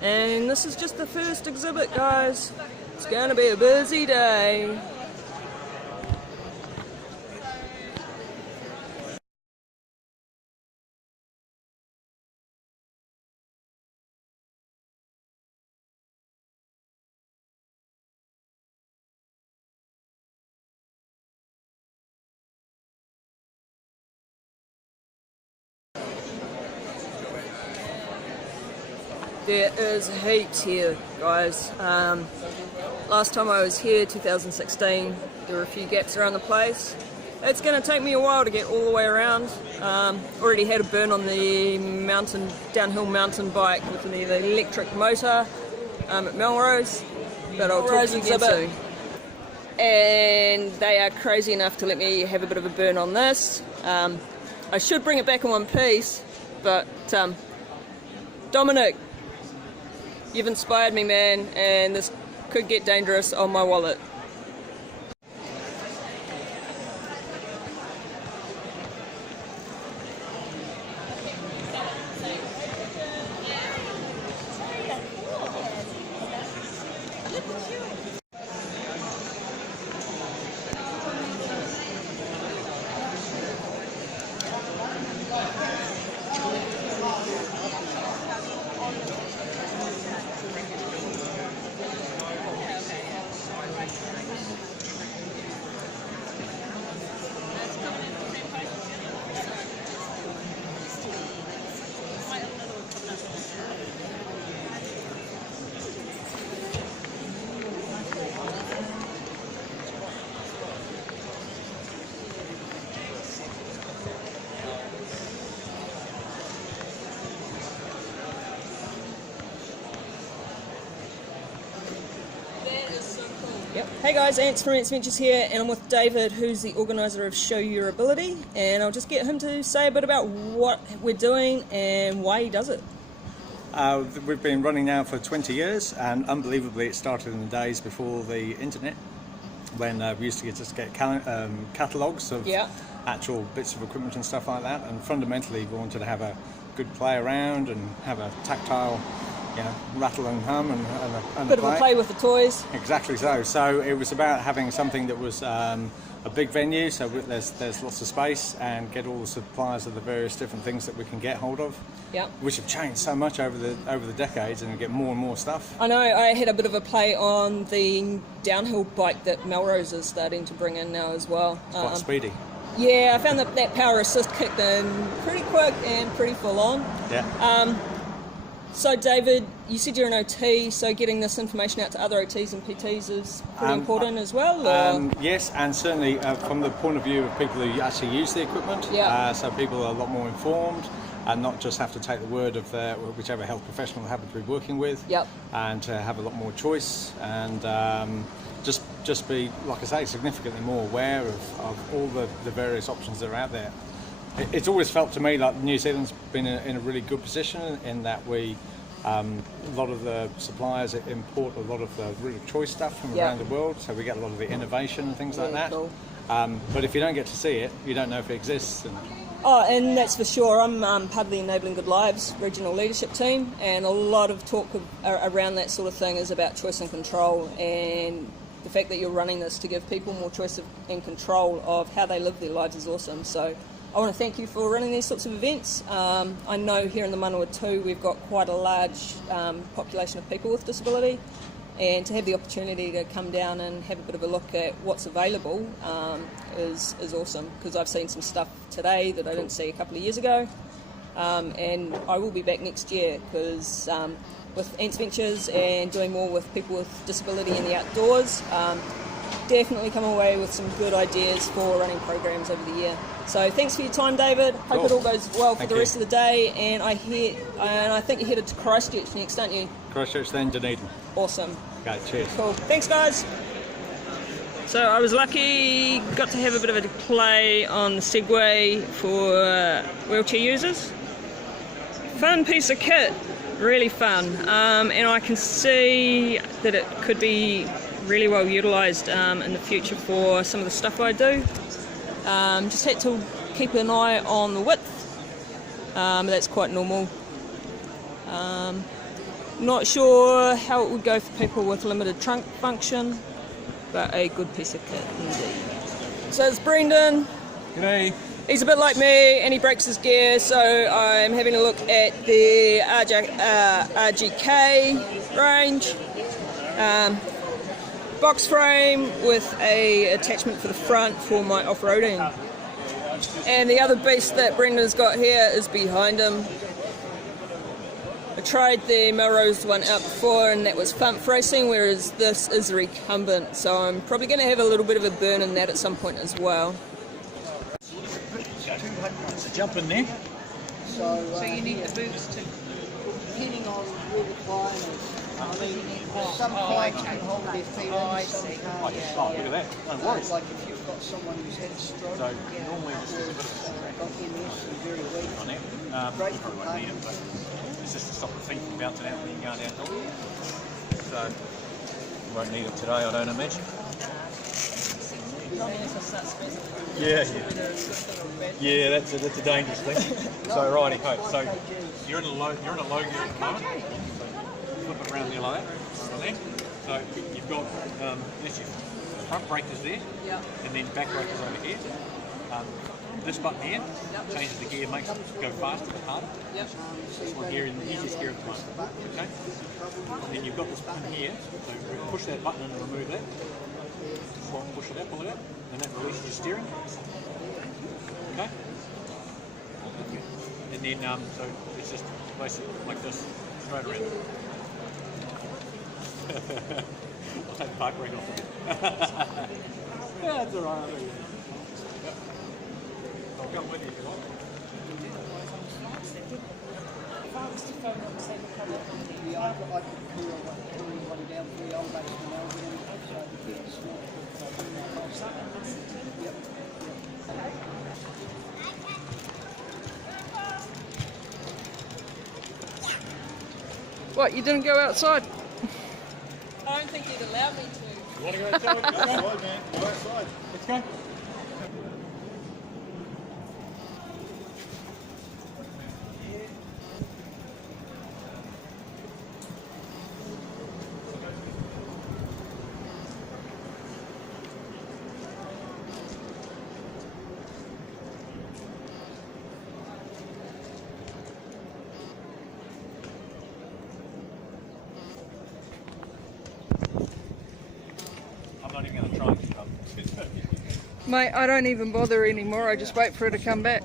And this is just the first exhibit, guys. It's going to be a busy day. There is heaps here, guys. Last time I was here, 2016, there were a few gaps around the place. It's going to take me a while to get all the way around. Already had a burn on the downhill mountain bike with the electric motor at Melrose, but I'll talk to you again soon. And they are crazy enough to let me have a bit of a burn on this. I should bring it back in one piece, but Dominic, you've inspired me, man, and this could get dangerous on my wallet. Yep. Hey guys, Ants from AntnzVentures here, and I'm with David, who's the organiser of Show Your Ability, and I'll just get him to say a bit about what we're doing and why he does it. We've been running now for 20 years, and unbelievably it started in the days before the internet, when we used to get catalogues of actual bits of equipment and stuff like that, and fundamentally we wanted to have a good play around and have a tactile rattle and hum and a bit of a play with the toys. Exactly so. So it was about having something that was a big venue, so there's lots of space, and get all the suppliers of the various different things that we can get hold of. Yeah. Which have changed so much over the decades, and we get more and more stuff. I know. I had a bit of a play on the downhill bike that Melrose is starting to bring in now as well. It's quite speedy. Yeah, I found that power assist kicked in pretty quick and pretty full on. Yeah. So David, you said you're an OT, so getting this information out to other OTs and PTs is pretty important as well? Yes, and certainly from the point of view of people who actually use the equipment, so people are a lot more informed and not just have to take the word of whichever health professional they happen to be working with, and to have a lot more choice, and just be, like I say, significantly more aware of all the various options that are out there. It's always felt to me like New Zealand's been in a really good position in that a lot of the suppliers import a lot of the really choice stuff from around the world, so we get a lot of the innovation and things like that. Cool. But if you don't get to see it, you don't know if it exists. And that's for sure. I'm part of the Enabling Good Lives regional leadership team, and a lot of talk around that sort of thing is about choice and control, and the fact that you're running this to give people more choice and control of how they live their lives is awesome. So I want to thank you for running these sorts of events. I know here in the Manawatu we've got quite a large population of people with disability, and to have the opportunity to come down and have a bit of a look at what's available is awesome, because I've seen some stuff today that I didn't see a couple of years ago, and I will be back next year, because with AntnzVentures and doing more with people with disability in the outdoors, definitely come away with some good ideas for running programs over the year. So thanks for your time, David. Hope it all goes well for the rest of the day. And I think you're headed to Christchurch next, aren't you? Christchurch, then Dunedin. Awesome. Okay, cheers. Cool. Thanks, guys. So I was lucky, got to have a bit of a play on the Segway for wheelchair users. Fun piece of kit, really fun. And I can see that it could be really well utilised in the future for some of the stuff I do. Just had to keep an eye on the width, but that's quite normal. Not sure how it would go for people with limited trunk function, but a good piece of kit indeed. So it's Brendon. G'day. He's a bit like me and he breaks his gear, so I'm having a look at the RGK range. Box frame with a attachment for the front for my off-roading. And the other beast that Brendon's got here is behind him. I tried the Melrose one out before and that was front racing, whereas this is recumbent, so I'm probably going to have a little bit of a burn in that at some point as well. So jump in there. So you need the boots to... Depending on where the client is. I mean, some clients can hold their feet in, some can't. Look at that. No worries. Like if you've got someone who's had a stroke, So normally this is a bit of got MS and very weak. on it. Great You for probably won't need pain. it, but it's just to stop the feet from bouncing out when you're going downhill. So you won't need it today, I don't imagine. Yeah, that's a dangerous thing. So righty ho. So you're in a low gear at the moment. Flip it around there like that. Right on there. So you've got this your front brake is there, and then back brake is over here. This button here changes the gear, makes it go faster and harder. This one here is the easiest gear at the moment. Okay? And then you've got this button here, so push that button and remove that. Push it out, pull it out, and that releases your steering. Okay? And then, so it's just basically like this, straight around. I'll take the park brake off of it. Yeah, that's alright. I'll come with you if you want. Yeah, I could cool one down for the old base in Melbourne, so the kids Yep. What, you didn't go outside? I don't think he'd allow me to. You want to go outside? Go outside, man. Go outside. Let's go. I'm not even going to try and keep up. Mate, I don't even bother anymore, I just wait for her to come back.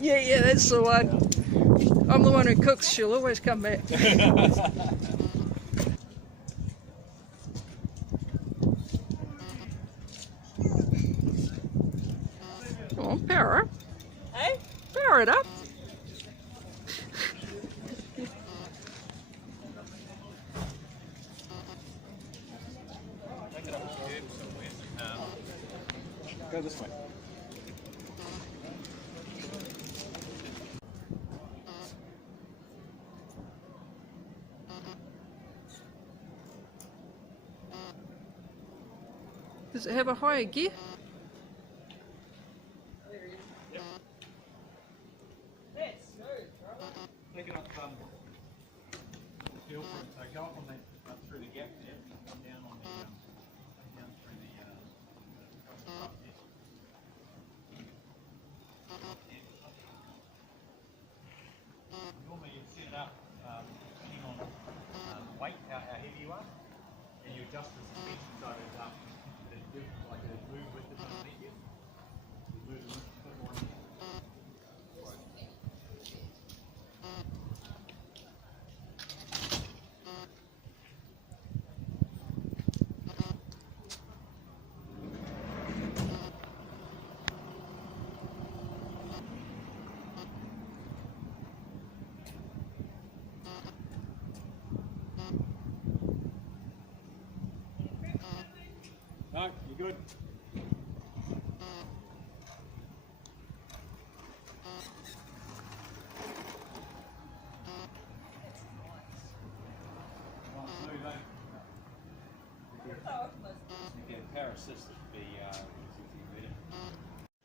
Yeah, that's the one. I'm the one who cooks, she'll always come back. Come on, power up. Hey? Power it up. Go this way. Does it have a higher gear? Yep. That's smooth, right? Take it up, feel for it. So go up on that, through the gap there, come down on the, down through the, up there. Normally you set it up depending on weight, how heavy you are, and you adjust the suspension so it like it move with it underneath you. You move a bit more in here. No, you're good. power to those. Yeah, power assist would be better.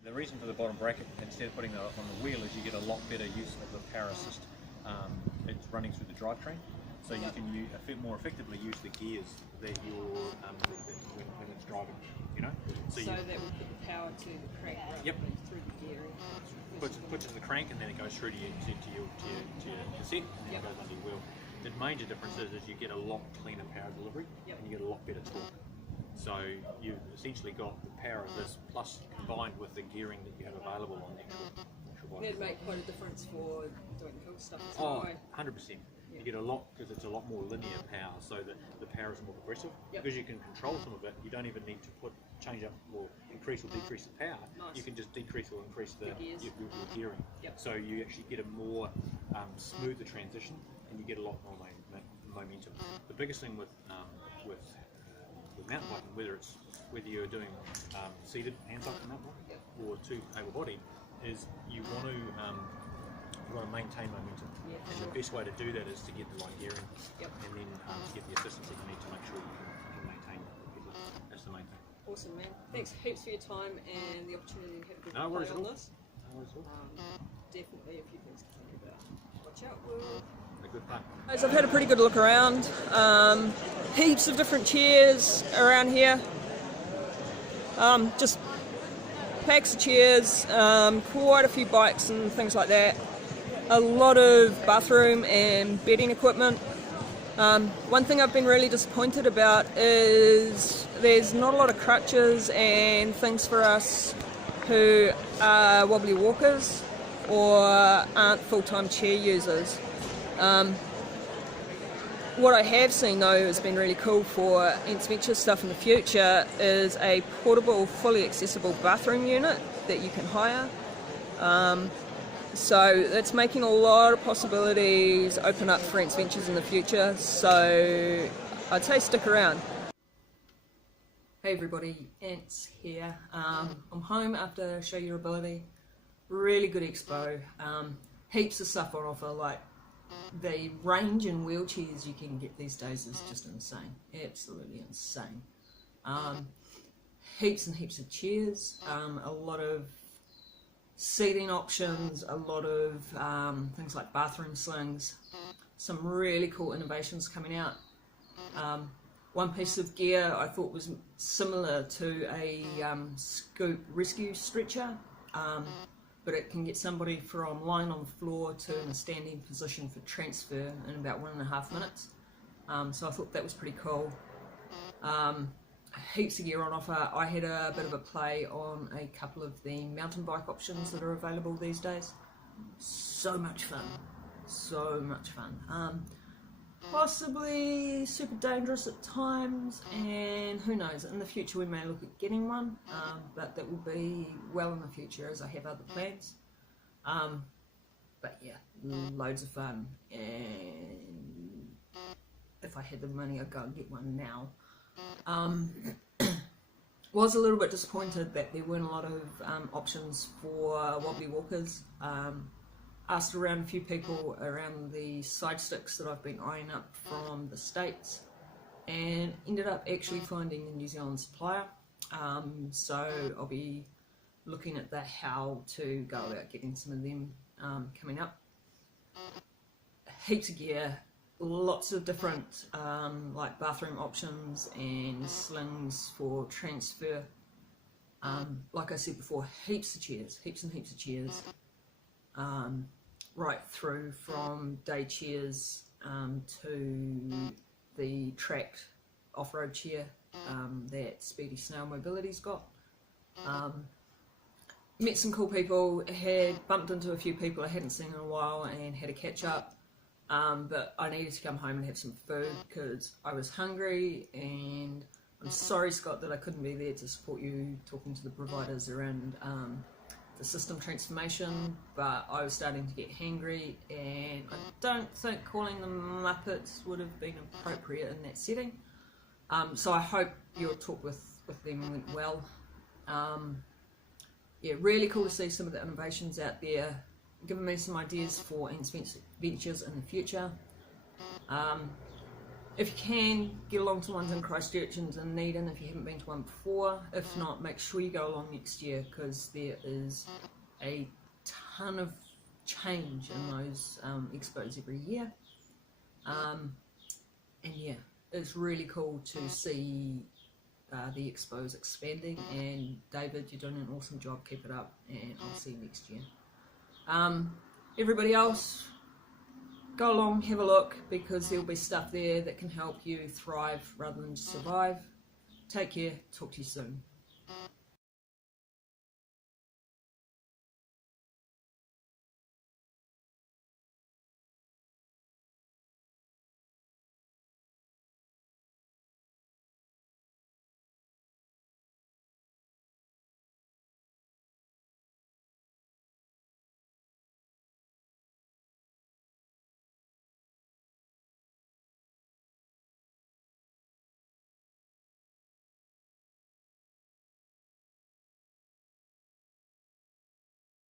The reason for the bottom bracket instead of putting it on the wheel is you get a lot better use of the power assist. It's running through the drivetrain, so you can more effectively use the gears that you're when it's driving. You know, so that would put the power to the crank through the gearing. Puts it to the crank and then it goes through to your cassette and then it goes under your wheel. The major difference is you get a lot cleaner power delivery and you get a lot better torque. So you've essentially got the power of this plus combined with the gearing that you have available on the actual bike. That'd make quite a difference for doing hill stuff as well. Oh, 100%. You get a lot, because it's a lot more linear power, so that the power is more progressive. Because you can control some of it, you don't even need to change up or increase or decrease the power. Nice. You can just decrease or increase your gearing. Yep. So you actually get a more smoother transition, and you get a lot more momentum. The biggest thing with mountain biking, whether you're doing seated hands up mountain bike or able-bodied, is you want to maintain momentum. And the best way to do that is to get the right gearing and then to get the assistance that you need to make sure you can maintain it. That's the main thing. Awesome, man. Thanks heaps for your time and the opportunity to have a good No worries play on this. No worries at all. Definitely a few things to think about. Watch out, Will. A good fun. I've had a pretty good look around. Heaps of different chairs around here. Just packs of chairs, quite a few bikes and things like that. A lot of bathroom and bedding equipment. One thing I've been really disappointed about is there's not a lot of crutches and things for us who are wobbly walkers or aren't full-time chair users. What I have seen though has been really cool for AntnzVentures stuff in the future is a portable, fully accessible bathroom unit that you can hire. So that's making a lot of possibilities open up for AntnzVentures in the future, so I'd say stick around. Hey everybody, Ants here. I'm home after Show Your Ability. Really good expo. Heaps of stuff on offer, like the range in wheelchairs you can get these days is just insane. Absolutely insane. Heaps and heaps of chairs, a lot of seating options, a lot of things like bathroom slings, some really cool innovations coming out. One piece of gear I thought was similar to a scoop rescue stretcher, but it can get somebody from lying on the floor to in a standing position for transfer in about 1.5 minutes. So I thought that was pretty cool. Heaps of gear on offer. I had a bit of a play on a couple of the mountain bike options that are available these days. So much fun. So much fun. Possibly super dangerous at times, and who knows, in the future we may look at getting one, but that will be well in the future as I have other plans. But yeah, loads of fun, and if I had the money I'd go and get one now. Was a little bit disappointed that there weren't a lot of options for wobbly walkers. Asked around a few people around the side sticks that I've been eyeing up from the States, and ended up actually finding a New Zealand supplier. So I'll be looking at how to go about getting some of them coming up. Heaps of gear, lots of different like bathroom options and slings for transfer. Like I said before, heaps of chairs, heaps and heaps of chairs. Right through from day chairs to the tracked off-road chair that Speedy Snail Mobility's got. Met some cool people, had bumped into a few people I hadn't seen in a while and had a catch up, but I needed to come home and have some food because I was hungry, and I'm sorry, Scott, that I couldn't be there to support you talking to the providers around the system transformation, but I was starting to get hangry, and I don't think calling them Muppets would have been appropriate in that setting. So I hope your talk with them went well. Yeah, really cool to see some of the innovations out there, giving me some ideas for AntnzVentures in the future. if you can, get along to ones in Christchurch and Dunedin if you haven't been to one before. If not, make sure you go along next year, because there is a ton of change in those expos every year. And yeah, it's really cool to see the expos expanding, and David, you're doing an awesome job, keep it up, and I'll see you next year. Everybody else, go along, have a look, because there'll be stuff there that can help you thrive rather than just survive. Take care, talk to you soon.